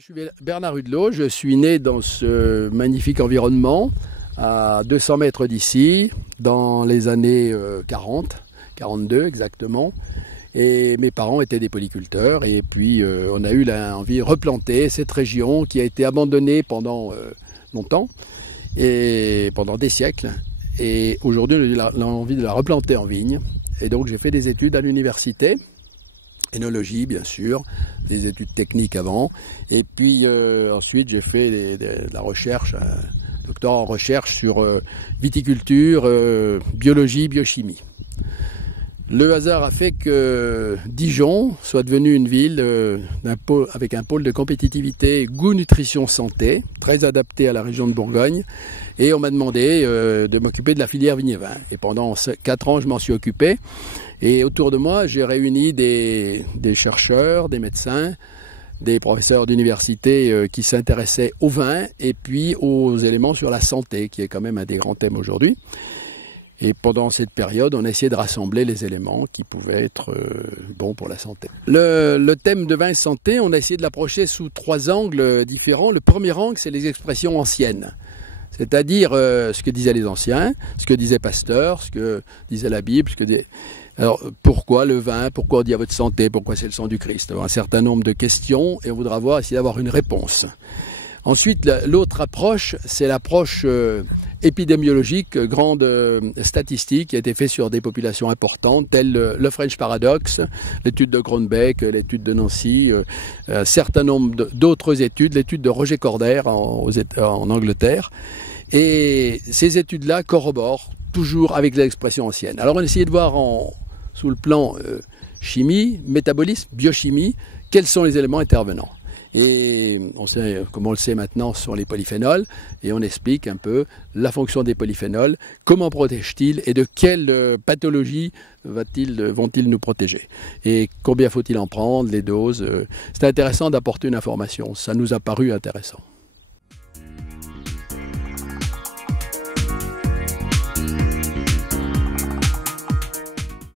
Moi, je suis Bernard Hudelot, je suis né dans ce magnifique environnement, à 200 mètres d'ici, dans les années 40, 42 exactement. Et mes parents étaient des polyculteurs, et puis on a eu l'envie de replanter cette région qui a été abandonnée pendant longtemps, et pendant des siècles. Et aujourd'hui, on a envie de la replanter en vigne. Et donc j'ai fait des études à l'université. Énologie, bien sûr, des études techniques avant. Et puis ensuite, j'ai fait de la recherche, un doctorat en recherche sur viticulture, biologie, biochimie. Le hasard a fait que Dijon soit devenue une ville avec un pôle de compétitivité goût, nutrition, santé, très adapté à la région de Bourgogne. Et on m'a demandé de m'occuper de la filière vignes-vins. Et pendant 4 ans, je m'en suis occupé. Et autour de moi, j'ai réuni des chercheurs, des médecins, des professeurs d'université qui s'intéressaient au vin et puis aux éléments sur la santé, qui est quand même un des grands thèmes aujourd'hui. Et pendant cette période, on a essayé de rassembler les éléments qui pouvaient être bons pour la santé. Le thème de vin et santé, on a essayé de l'approcher sous 3 angles différents. Le premier angle, c'est les expressions anciennes. C'est-à-dire ce que disaient les anciens, ce que disait Pasteur, ce que disait la Bible, Alors, pourquoi le vin? Pourquoi on dit à votre santé? Pourquoi c'est le sang du Christ? Un certain nombre de questions et on voudra essayer d'avoir une réponse. Ensuite, l'autre approche, c'est l'approche épidémiologique, grande statistique qui a été faite sur des populations importantes, telles le French Paradox, l'étude de Groenbeck, l'étude de Nancy, un certain nombre d'autres études, l'étude de Roger Corder en Angleterre. Et ces études-là corroborent toujours avec les expressions anciennes. Alors on a essayé de voir sous le plan chimie, métabolisme, biochimie, quels sont les éléments intervenants. Et on sait, comme on le sait maintenant, ce sont les polyphénols, et on explique un peu la fonction des polyphénols, comment protègent-ils et de quelles pathologies vont-ils nous protéger. Et combien faut-il en prendre, les doses. C'est intéressant d'apporter une information, ça nous a paru intéressant.